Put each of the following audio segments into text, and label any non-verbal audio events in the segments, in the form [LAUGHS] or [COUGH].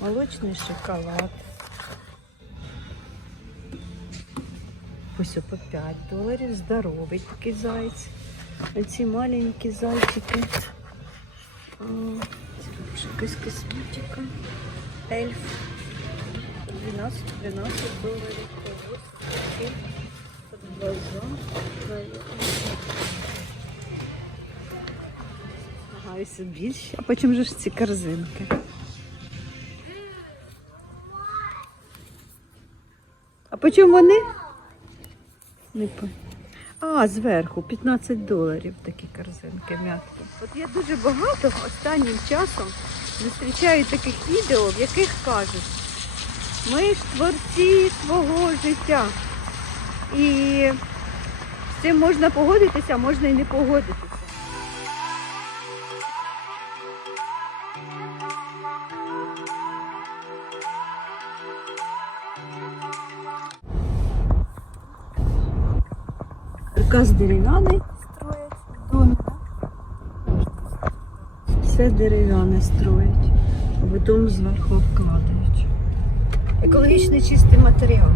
молочний шоколад. Ось по 5 доларів. Здоровий такий зайць. А ці маленькі зайчики. О, це якась косметика. Ельф. 12, 12 доларів. Ага, ось більші. А потім же ж ці корзинки. По чому вони? Не по... А, зверху 15 доларів такі корзинки м'ятки. От я дуже багато останнім часом зустрічаю таких відео, в яких кажуть, ми ж творці свого життя. І з цим можна погодитися, а можна і не погодитися. Каркас дерев'яний строять в. Все дерев'яне строять, а потім зверху обкладають. Екологічно чистий матеріал.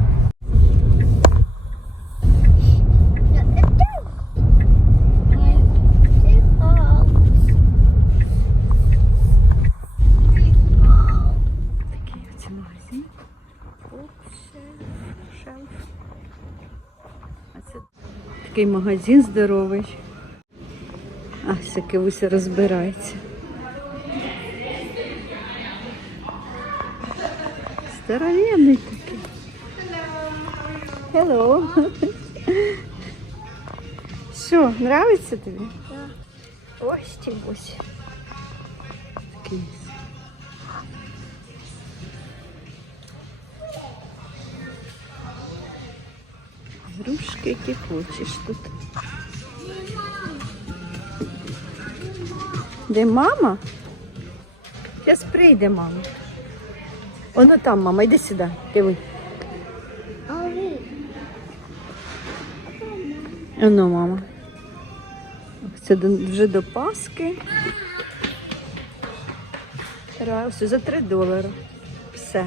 Такий оце магазин. Букшелф, шелф. А це такий магазин здоровий. А, всяке усе розбирається. Здоровенний такий. Hello. Що, нравиться тобі? Ось ти ось. Такий. Грушки, які хочеш тут. Де мама? Зараз прийде мама. Воно там, мама, йди сюди, диви. Воно, мама. Це вже до Паски. Раз, за 3 долари. Все.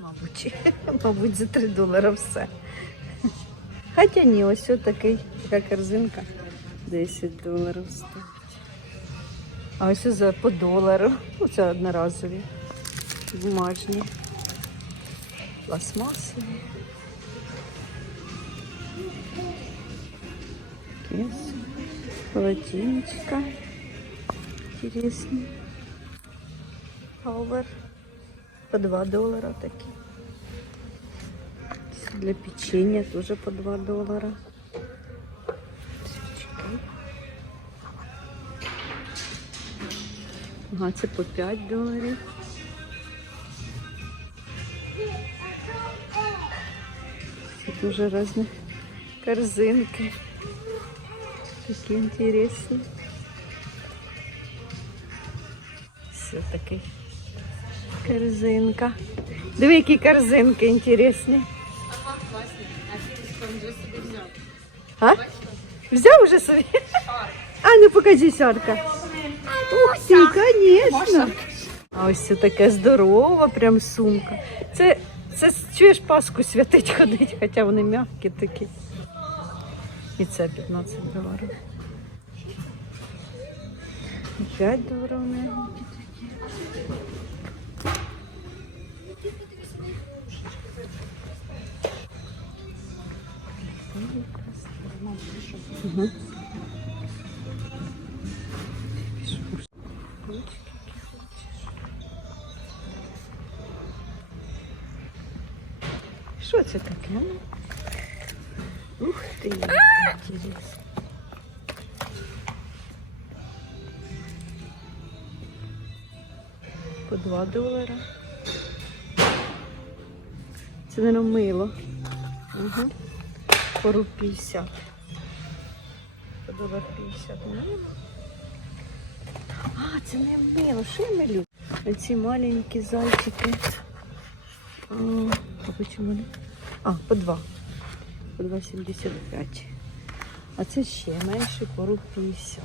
Мабуть, [LAUGHS] мабуть, за 3 долари все. Хоча ні, ось такий, така корзинка. 10 доларів стоїть. А ось за по долару. Оце одноразові. Бумажні. Пластмасові. Кес. Полотенечко. Интересные. Повар. По 2 доллара такие. Для печенья тоже по 2 доллара. Ага, це по 5 доларів. Тут дуже різні корзинки. Такі інтересні. Все такий корзинка. Диви, які корзинки інтересні. А? Взяв уже собі? А, ну покажи, Сарка. Ух ти, звісно. А ось це таке здорова прям сумка. Це, це чуєш Пасху святить ходить, хоча вони м'які такі. І це 15 доларів. 5 доларів Угу. Що це таке? ну? Ух ти, інтересно. По 2 долара. Це, не мило. Угу. По руб 50. Долар 50 мило. А, це не мило. Що я милю? Оці маленькі зайчики. А, а почему не? А, по 2. По 2,75. А це ще менше, по руб 50.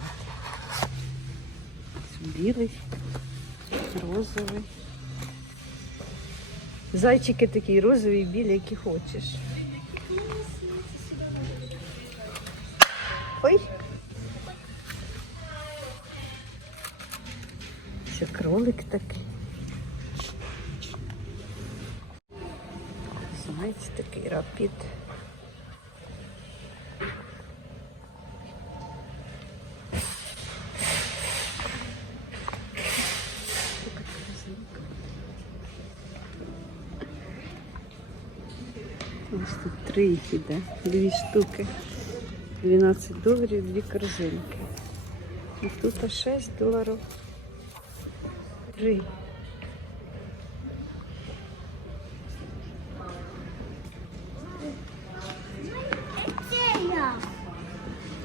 Білий. розовий. Зайчики такі розові, білі, які хочеш. Ой. Кролик такий. Знаєте, такий рапід. Ось тут три їх іде, дві штуки. 12 доларів, дві корзинки. І тут аж 6 доларів. Три.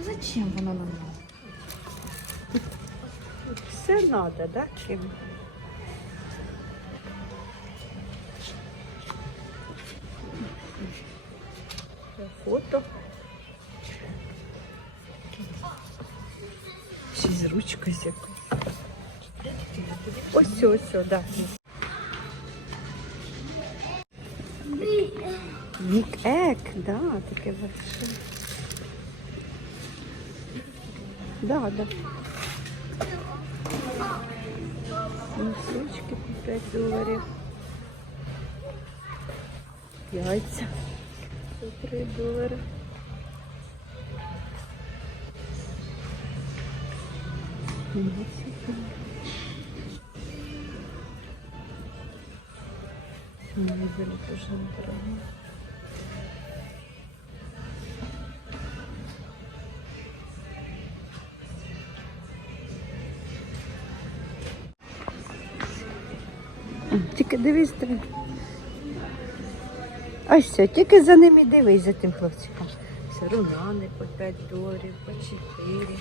Зачем вона нам? Все надо, да, Ким? Ось, да. Бік Ек, да, таке большое. Да, да. Носочки по 5 доларів. Яйця по 3 долари. Носики. Мебель тоже недорого. Тільки дивись треба. Ось все, тільки за ними дивись за тим хлопчиком. Все, румяни по 5 доларів, по 4.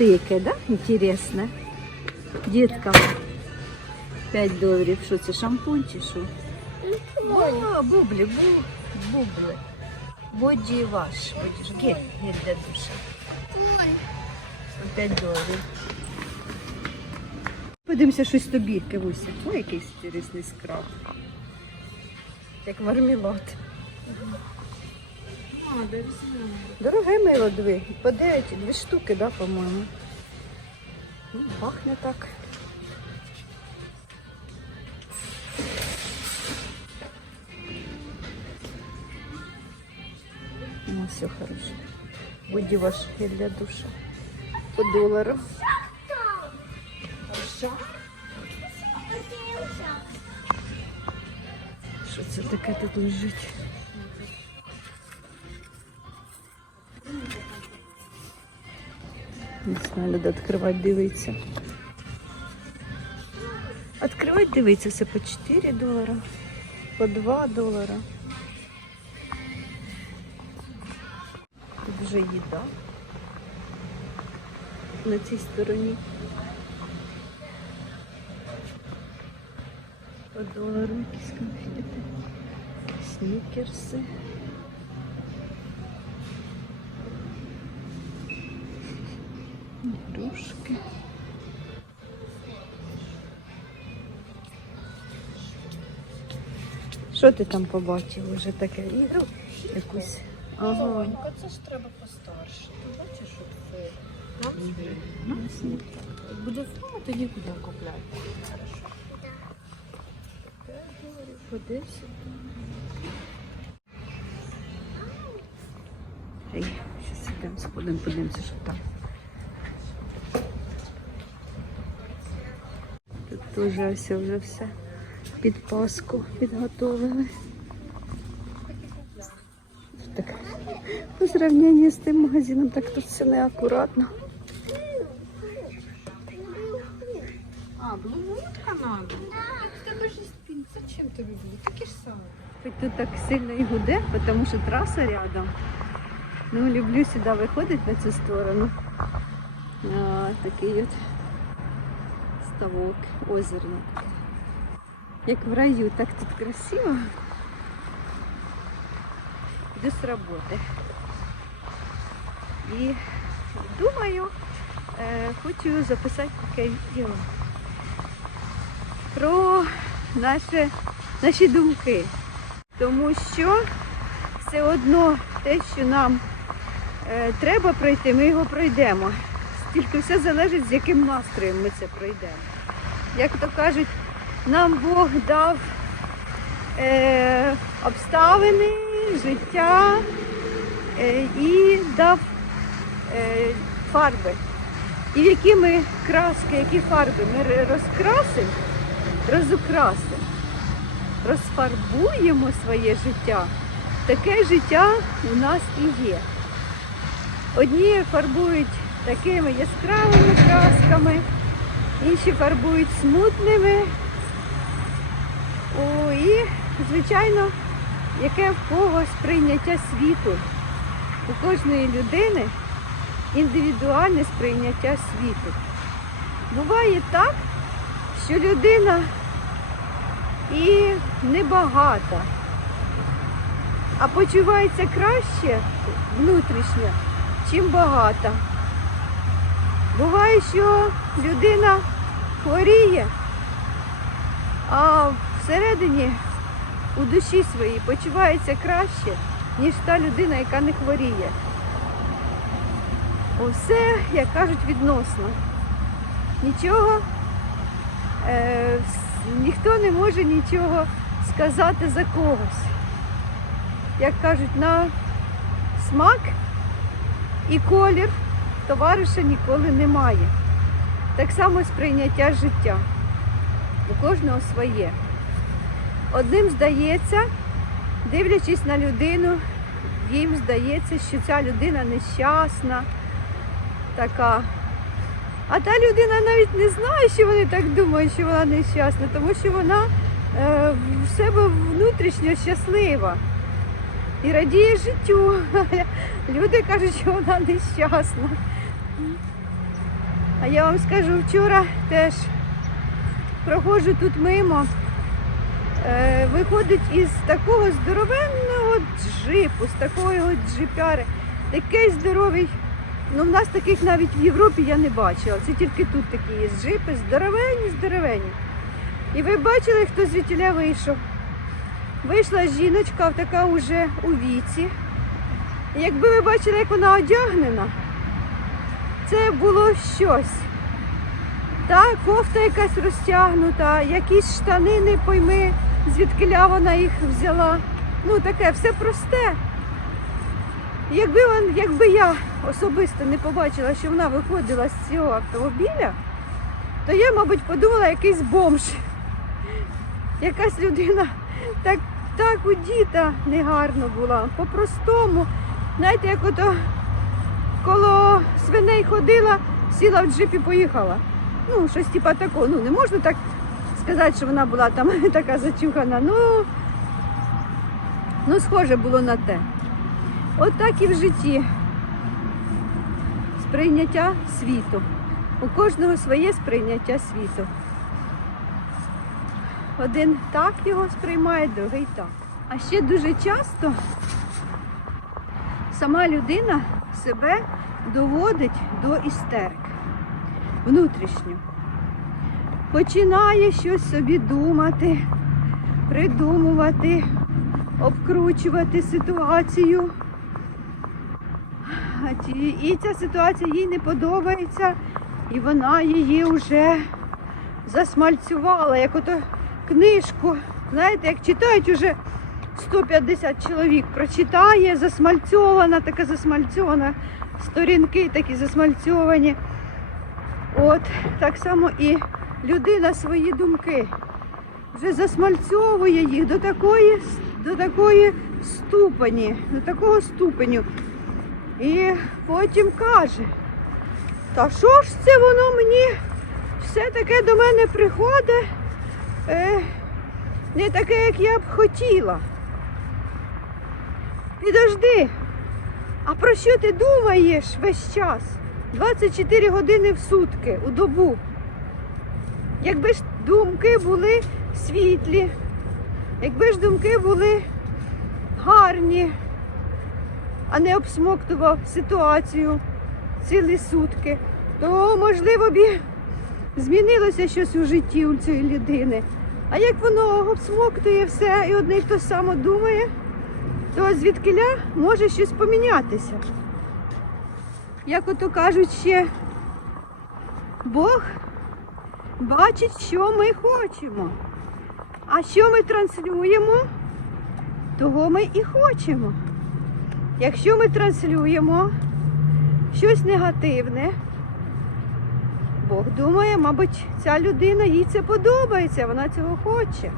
Ух да? Інтересне. Діткам 5 доларів. Що це, шампунь чи що? А, бублі, бу, бубли. Боді ваш, боді гель, гель для душа. 5 доларів. Подивимося щось тобі, Кивуся. Ой, якийсь інтересний скраб. Як мармелад. Дороге мило, диви. По 9, дві штуки, да, по-моєму. Ну, пахне так. Ну, все хорошо. Будь ваш гель для душа. По долару. Що це таке тут лежить? Треба відкривати, дивитися. Відкривати, дивитися, все по 4 долара, по 2 долара. Тут вже їда. На цій стороні. По долару якісь конфети. Снікерси. Игрушки. Що ти там побачив? Уже таке ігру якусь. Ага. Це ж треба постарше. Ти бачиш, що це нам свій. Буде фу, тоді куди купляти. По 10. Ей, зараз йдемо, сходимо, подивимося, що там. Ось вже все під Пасху підготовили. Так, по сравненню з тим магазином, так тут все неаккуратно. А, блумутка надо. В тебе ж спін. Зачем тобі було? Таке ж саме. Хоч тут так сильно і гуде, тому що траса рядом. Ну, люблю сюди виходити на цю сторону. А, такий от ставок, озерно. таке. Як в раю, так тут красиво. йду з роботи. І думаю, е, хочу записати таке відео про наше, наші думки. Тому що все одно те, що нам е, треба пройти, ми його пройдемо. Тільки все залежить, з яким настроєм ми це пройдемо. Як то кажуть, нам Бог дав е, обставини, життя е, і дав е, фарби. І які ми краски, які фарби ми розкрасимо, розукрасимо, розфарбуємо своє життя, таке життя у нас і є. Одні фарбують такими яскравими красками, інші фарбують смутними. О, і, звичайно, яке в кого сприйняття світу. У кожної людини індивідуальне сприйняття світу. Буває так, що людина і небагата, а почувається краще внутрішньо, чим багата. Буває, що людина хворіє, а всередині у душі своїй почувається краще, ніж та людина, яка не хворіє. Усе, як кажуть, відносно. Нічого, е, ніхто не може нічого сказати за когось. Як кажуть, на смак і колір товариша ніколи немає. Так само сприйняття життя. У кожного своє. Одним здається, дивлячись на людину, їм здається, що ця людина нещасна, така. А та людина навіть не знає, що вони так думають, що вона нещасна, тому що вона е, в себе внутрішньо щаслива і радіє життю. [LAUGHS] Люди кажуть, що вона нещасна. А я вам скажу, вчора теж проходжу тут мимо, е, виходить із такого здоровенного джипу, з такої от джипяри. Такий здоровий. Ну, в нас таких навіть в Європі я не бачила. Це тільки тут такі є джипи, здоровенні, здоровенні. І ви бачили, хто звідтіля вийшов? Вийшла жіночка така уже у віці. Якби ви бачили, як вона одягнена, це було щось. Та кофта якась розтягнута, якісь штани не пойми, звідкиля вона їх взяла. Ну таке все просте. Якби, вон, якби я особисто не побачила, що вона виходила з цього автомобіля, то я, мабуть, подумала, якийсь бомж. Якась людина так, так у діта негарно була. По-простому. Знаєте, як ото коло свиней ходила, сіла в джип і поїхала. Ну, щось типа такого. Ну, не можна так сказати, що вона була там [LAUGHS] така зачухана. Ну, ну схоже було на те. От так і в житті. Сприйняття світу. У кожного своє сприйняття світу. Один так його сприймає, другий так. А ще дуже часто сама людина себе доводить до істерик внутрішньо. Починає щось собі думати, придумувати, обкручувати ситуацію. І ця ситуація їй не подобається, і вона її вже засмальцювала, як ото книжку. Знаєте, як читають уже 150 чоловік, прочитає, засмальцьована, така засмальцьована, сторінки такі засмальцьовані. От, так само і людина свої думки вже засмальцьовує їх до такої, до такої ступені, до такого ступеню. І потім каже, та що ж це воно мені все таке до мене приходить, е, не таке, як я б хотіла. Підожди, а про що ти думаєш весь час? 24 години в сутки, у добу. Якби ж думки були світлі, якби ж думки були гарні, а не обсмоктував ситуацію цілі сутки, то можливо б змінилося щось у житті у цієї людини. А як воно обсмоктує все і одне й то саме думає, то звідкиля може щось помінятися. Як ото кажуть ще, Бог бачить, що ми хочемо. А що ми транслюємо, того ми і хочемо. Якщо ми транслюємо щось негативне, Бог думає, мабуть, ця людина їй це подобається, вона цього хоче.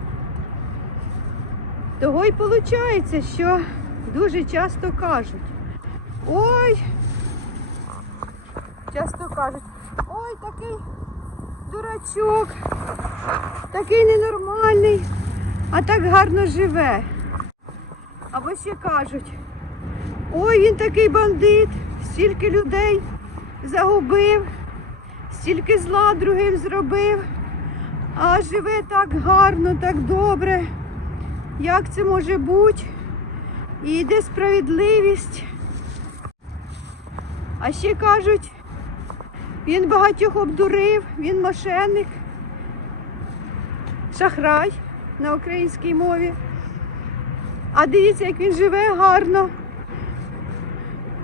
Того й виходить, що дуже часто кажуть, ой, часто кажуть, ой, такий дурачок, такий ненормальний, а так гарно живе. Або ще кажуть, ой, він такий бандит, стільки людей загубив, стільки зла другим зробив, а живе так гарно, так добре. Як це може бути? І де справедливість? А ще кажуть, він багатьох обдурив, він мошенник, шахрай на українській мові. А дивіться, як він живе гарно.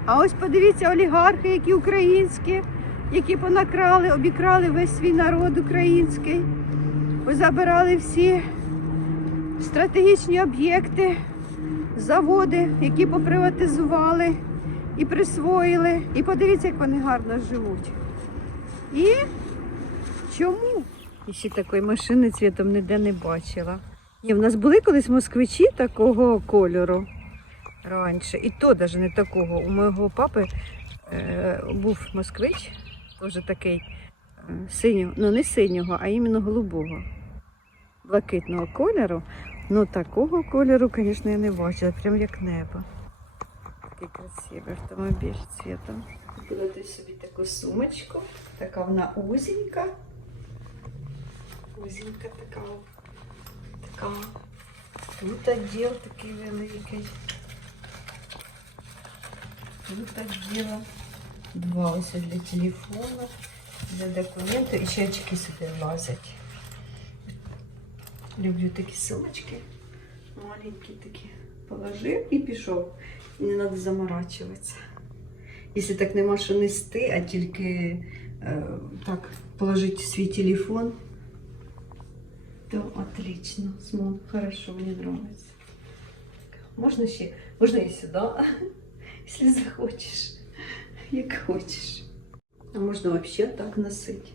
А ось подивіться олігархи, які українські, які понакрали, обікрали весь свій народ український, позабирали всі стратегічні об'єкти, заводи, які поприватизували і присвоїли. І подивіться, як вони гарно живуть. І чому? І ще такої машини цвітом ніде не бачила. Ні, в нас були колись москвичі такого кольору раніше. І то навіть не такого. У мого папи е, був москвич, теж такий е, синього, ну не синього, а іменно голубого, блакитного кольору. Ну такого кольору, звісно, я не бачила, прям як небо. Такий красивий автомобіль цвітом. Купила собі таку сумочку, така вона узенька. Узенька така. Така. Тут отдел такий великий. Тут отдела. Два ось для телефону, для документів і ще очки сюди влазять. Люблю такі сумочки. Маленькі такі. Положив і пішов. Не треба заморачуватися. Якщо так нема що нести, а тільки е, так положити свій телефон, то отлично. Смон, хорошо, мені подобається. Можна ще, можна і сюди, [LAUGHS] якщо захочеш, як хочеш. А можна взагалі так носити.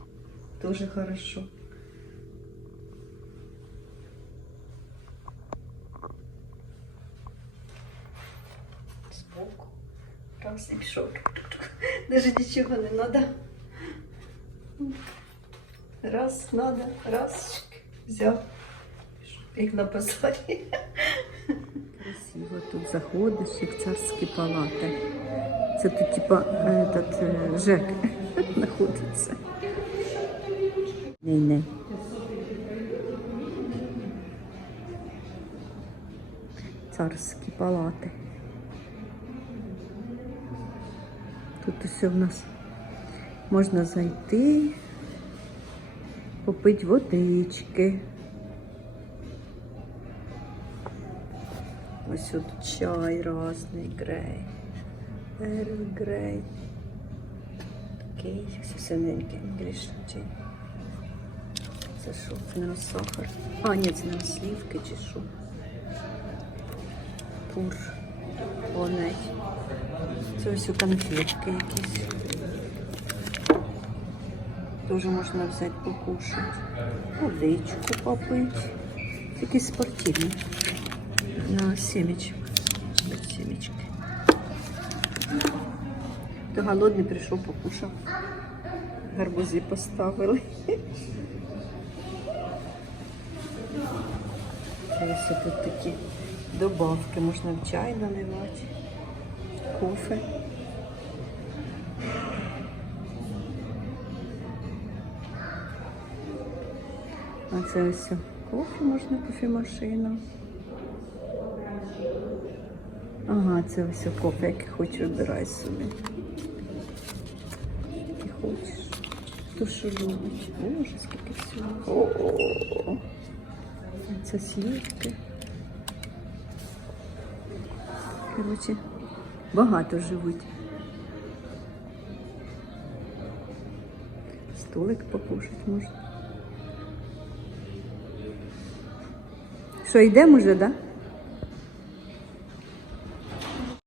Тоже хорошо. Раз і пішов. Даже нічого не треба. Раз, надо, раз, взяв. Як на базарі. Красиво тут заходиш, як царські палати. Це тут типа этот, е, ЖЕК [LAUGHS] знаходиться. Не-не. Царські палати. Усе в нас можна зайти, попити водички. Ось тут чай різний, грей. Ерл грей. Такий синенький англійський чай. Це що? Це не сахар. А, ні, це не слівки чи що. Пур. Воней. Це ось у конфетки якісь. Тоже можна взяти покушати. Водичку попити. Якісь спортивні. На сімечок. Без сімечки. То голодний прийшов, покушав. Гарбузи поставили. Ось тут такі добавки. Можна в чай наливати. Кофе. А це ось кофе можна кофемашина. Ага, це ось кофе, який хочеш вибирай собі. Який хочеш. То що любить. Боже, скільки всього. О, це слівки. Коротше, багато живуть. Столик покушати можна. Що, йдемо вже, так? Да?